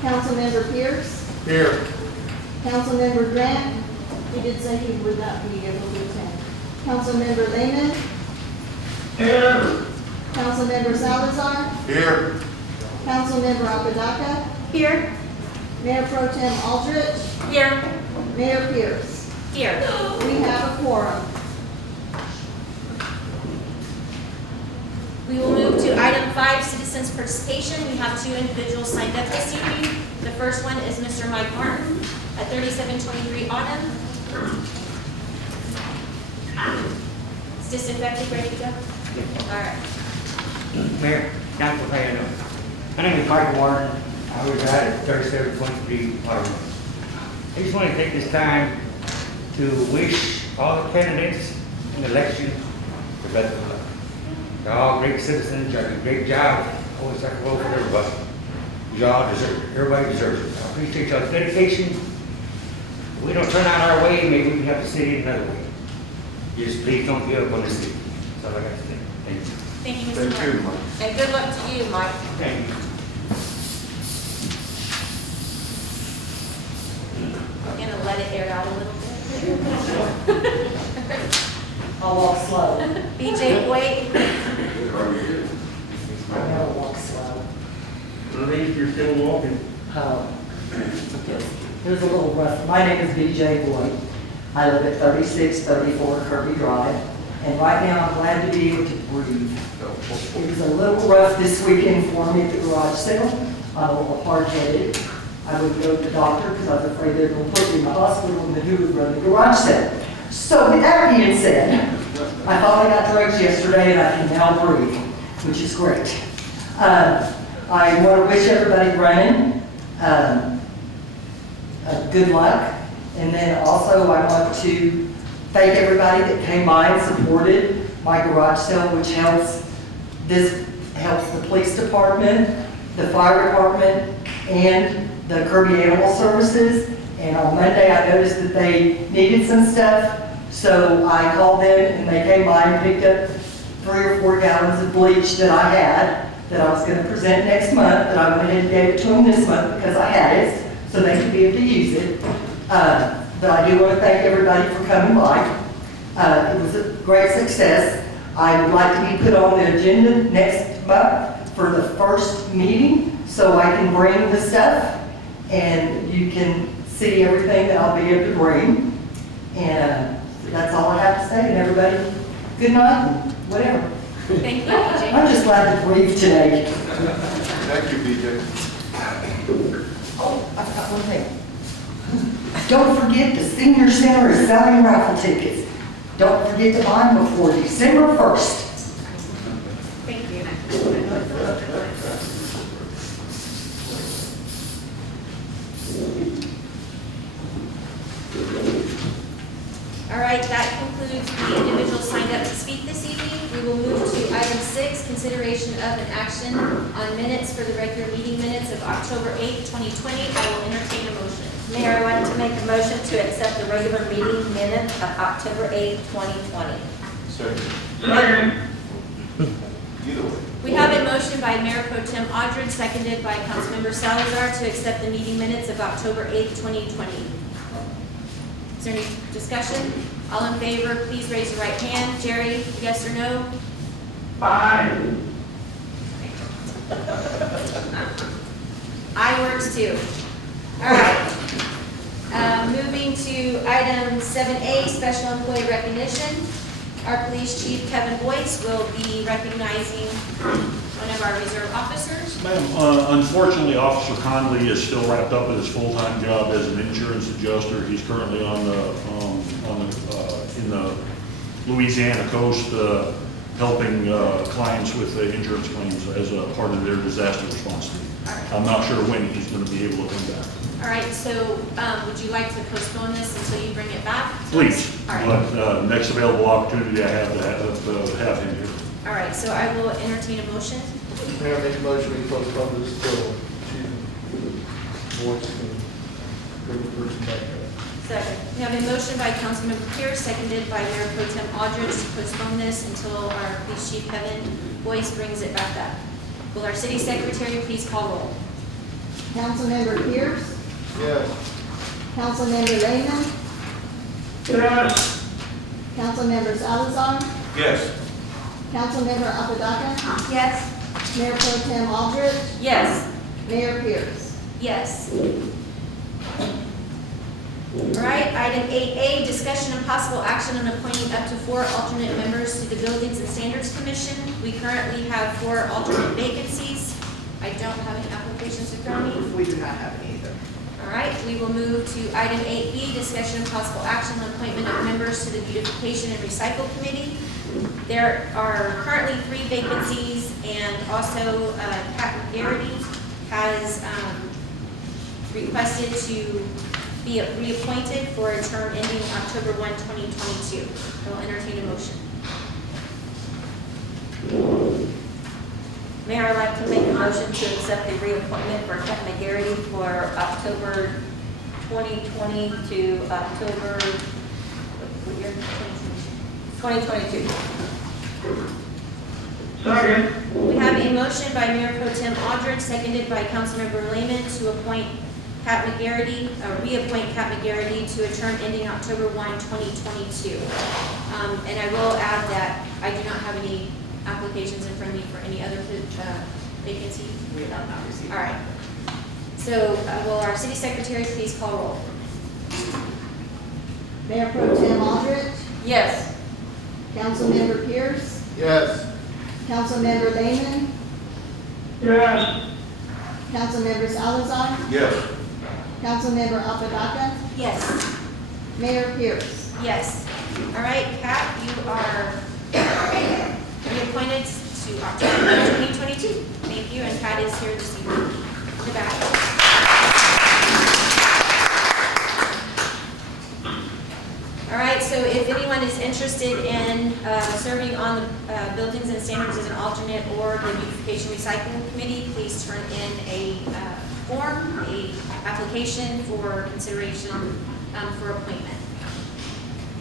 Councilmember Pierce. Here. Councilmember Grant. He did say he would not be able to attend. Councilmember Lehman. Here. Councilmember Salazar. Here. Councilmember Apodaca. Here. Mayor Pro Tem Aldrich. Here. Mayor Pierce. Here. We have a quorum. We will move to item 5, citizens participation. We have 2 individuals signed up this evening. The first one is Mr. Mike Martin at 3723 Autumn. Is this effective, ready to go? All right. Mayor, Council, how you doing? My name is Michael Warren. I reside at 3723 Autumn. I just want to take this time to wish all the candidates in the election the best of luck. They're all great citizens, y'all do a great job. Always have to vote for everybody. Y'all deserve it. Everybody deserves it. I appreciate y'all's dedication. If we don't turn out our way, maybe we have to sit in another way. Just please don't give up on this city. That's all I got to say. Thank you. Thank you, Mr. Thank you, Martin. Mike. And good luck to you, Mike. Thank you. I'm going to let it air out a little bit. I'll walk slow. BJ Boyd. I'll walk slow. At least you're still walking. It was a little rough. My name is BJ Boyd. I live at 3634 Kirby Drive. And right now I'm glad to be able to breathe. It was a little rough this weekend for me at the garage sale. I'm a little hard-headed. I wouldn't go to the doctor because I was afraid they were going to put me in the hospital and then who would run the garage sale. So with that being said, I finally got drugs yesterday and I can now breathe, which is great. I want to wish everybody running good luck. And then also I want to thank everybody that came by and supported my garage sale, which helps the police department, the fire department, and the Kirby Animal Services. And on Monday, I noticed that they needed some stuff, so I called them and they came by and picked up 3 or 4 gallons of bleach that I had that I was going to present next month, but I went ahead and gave it to them this month because I had it, so they could be able to use it. But I do want to thank everybody for coming by. It was a great success. I would like to be put on the agenda next month for the first meeting so I can bring the stuff and you can see everything that I'll be able to bring. And that's all I have to say. And everybody, good night and whatever. Thank you, BJ. I'm just glad to breathe today. Thank you, BJ. Oh, I forgot one thing. Don't forget the senior center is selling raffle tickets. Don't forget to buy them before December 1st. Thank you. All right, that concludes the individuals signed up to speak this evening. We will move to item 6, consideration of an action on minutes for the regular meeting minutes of October 8th, 2020. I will entertain a motion. Mayor, I want to make a motion to accept the regular meeting minutes of October 8th, 2020. Second. Either way. We have a motion by Mayor Pro Tem Aldridge, seconded by Councilmember Salazar, to accept the meeting minutes of October 8th, 2020. Is there any discussion? All in favor, please raise your right hand. Jerry, yes or no? Bye. I works too. All right. Moving to item 7A, special employee recognition. Our police chief, Kevin Boyce, will be recognizing one of our reserve officers. Ma'am, unfortunately, Officer Conley is still wrapped up in his full-time job as an insurance adjuster. He's currently in the Louisiana coast, helping clients with insurance claims as a part of their disaster response team. I'm not sure when he's going to be able to come back. All right, so would you like to postpone this until you bring it back? Please, All right. but next available opportunity I have to have him here. All right, so I will entertain a motion. Mayor, make a motion we postpone this till Chief Boyce can bring the person back up. Second. We have a motion by Councilmember Pierce, seconded by Mayor Pro Tem Aldridge, to postpone this until our police chief, Kevin Boyce, brings it back up. Will our city secretary please call roll? Councilmember Pierce, Yes. Councilmember Lehman, Yes. Councilmember Salazar, Yes. Councilmember Apodaca, Yes. Mayor Pro Tem Aldrich, Yes. Mayor Pierce. Yes. All right, item 8A, discussion and possible action on appointing up to 4 alternate members to the Buildings and Standards Commission. We currently have 4 alternate vacancies. I don't have any applications in front of me. We do not have any either. All right, we will move to item 8B, discussion and possible action on appointment of members to the Beautification and Recycle Committee. There are currently 3 vacancies, and also Pat Garrity has requested to be reappointed for a term ending October 1, 2022. I will entertain a motion. Mayor, I'd like to make a motion to accept the reappointment for Pat McGarity for October 2020 to October, what year? 2022. Second. We have a motion by Mayor Pro Tem Aldridge, seconded by Councilmember Lehman, to appoint Pat McGarity, reappoint Pat McGarity to a term ending October 1, 2022. And I will add that I do not have any applications in front of me for any other vacancies. We have not received. All right. So will our city secretary please call roll? Mayor Pro Tem Aldrich, Yes. Councilmember Pierce, Yes. Councilmember Lehman, Yes. Councilmember Salazar, Yes. Councilmember Apodaca, Yes. Mayor Pierce. Yes. All right, Pat, you are reappointed to October 2022. Thank you, and Pat is here this evening in the back. All right, so if anyone is interested in serving on the Buildings and Standards as an alternate or the Beautification Recycling Committee, please turn in a form, a application for consideration for appointment.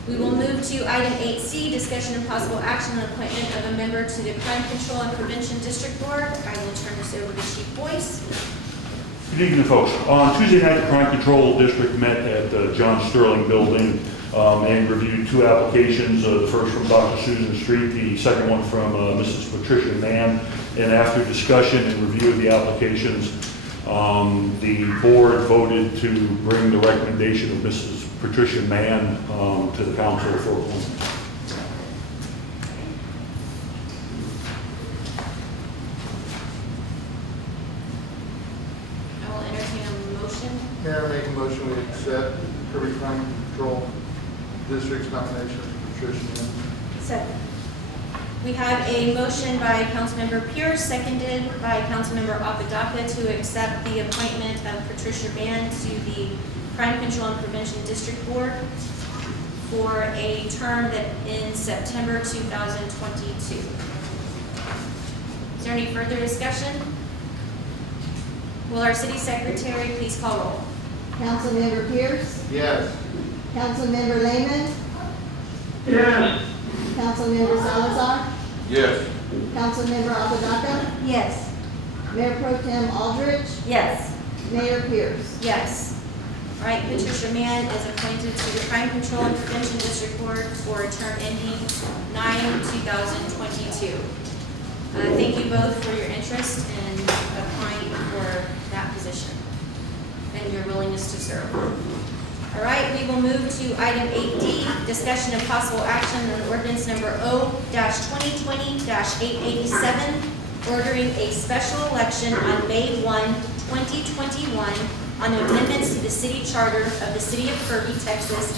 We will move to item 8C, discussion and possible action on appointment of a member to the Crime Control and Prevention District Board. I will turn this over to Chief Boyce. Good evening, folks. On Tuesday night, the Crime Control District met at the John Sterling Building and reviewed 2 applications, the first from Dr. Susan Street, the second one from Mrs. Patricia Mann. And after discussion and review of the applications, the board voted to bring the recommendation of Mrs. Patricia Mann to the council for appointment. I will entertain a motion. Mayor, make a motion we accept Kirby Crime Control District's nomination for Patricia Mann. Second. We have a motion by Councilmember Pierce, seconded by Councilmember Apodaca, to accept the appointment of Patricia Mann to the Crime Control and Prevention District Board for a term that ends September 2022. Is there any further discussion? Will our city secretary please call roll? Councilmember Pierce, Yes. Councilmember Lehman, Yes. Councilmember Salazar, Yes. Councilmember Apodaca, Yes. Mayor Pro Tem Aldrich, Yes. Mayor Pierce. Yes. All right, Patricia Mann is appointed to the Crime Control and Prevention District Board for a term ending 9/2022. Thank you both for your interest in applying for that position and your willingness to serve. All right, we will move to item 8D, discussion of possible action on ordinance number O-2020-887, ordering a special election on May 1, 2021, on amendments to the city charter of the city of Kirby, Texas,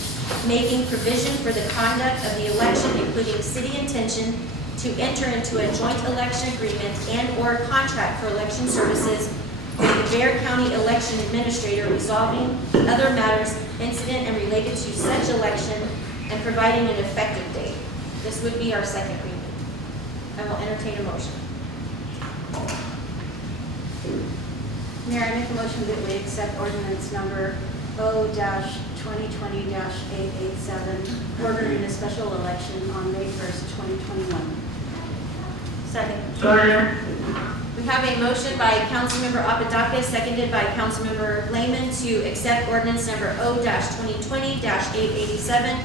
making provision for the conduct of the election, including city intention to enter into a joint election agreement and/or contract for election services with the Bear County Election Administrator, resolving other matters incident and related to such election and providing an effective date. This would be our second reading. I will entertain a motion. Mayor, I make a motion that we accept ordinance number O-2020-887, ordering a special election on May 1st, 2021. Second. Second. We have a motion by Councilmember Apodaca, seconded by Councilmember Lehman to accept ordinance number O-2020-887,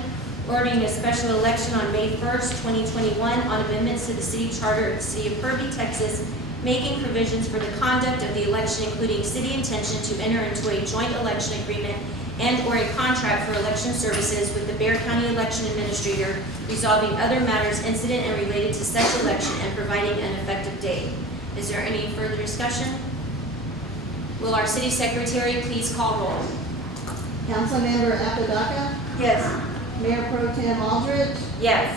ordering a special election on May 1st, 2021 on amendments to the city charter of the city of Kirby, Texas, making provisions for the conduct of the election, including city intention to enter into a joint election agreement and/or a contract for election services with the Bexar County Election Administrator, resolving other matters incident and related to such election and providing an effective date. Is there any further discussion? Will our city secretary please call roll? Councilmember Apodaca, Yes. Mayor Pro Tem Aldridge, Yes.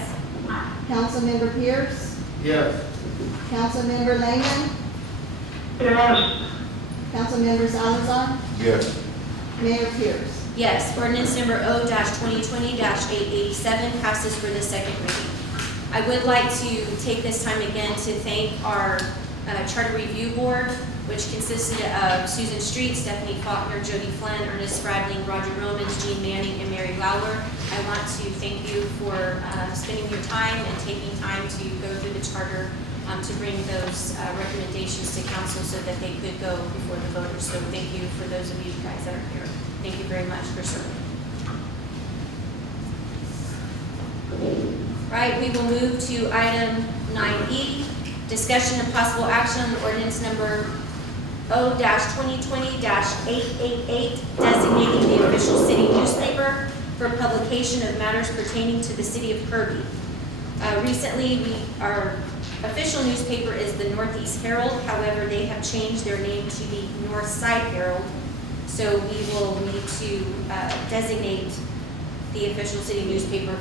Councilmember Pierce, Yes. Councilmember Lehman, yes, Councilmember Salazar, Yes. Mayor Pierce. Yes, ordinance number O-2020-887 passes for the second reading. I would like to take this time again to thank our Charter Review Board, which consisted of Susan Street, Stephanie Faulkner, Jody Flynn, Ernest Spradling, Roger Romans, Jean Manning, and Mary Lowler. I want to thank you for spending your time and taking time to go through the charter to bring those recommendations to council so that they could go before the voters. So thank you for those of you guys that are here. Thank you very much for serving. Right, we will move to item 9E, discussion and possible action on ordinance number O-2020-888, designating the official city newspaper for publication of matters pertaining to the city of Kirby. Recently, our official newspaper is the Northeast Herald. However, they have changed their name to the North Side Herald. So we will need to designate the official city newspaper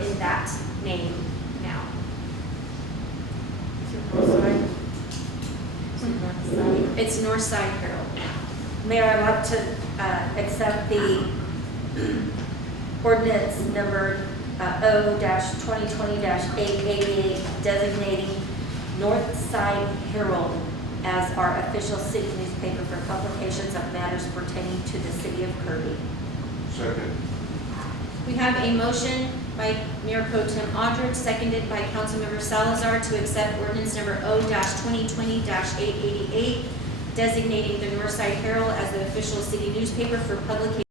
in that name now. It's North Side Herald now. Mayor, I'd like to accept the ordinance number O-2020-888, designating North Side Herald as our official city newspaper for publications of matters pertaining to the city of Kirby. Second. We have a motion by Mayor Pro Tem Aldridge, seconded by Councilmember Salazar, to accept ordinance number O-2020-888, designating the Northside Herald as the official city newspaper for publication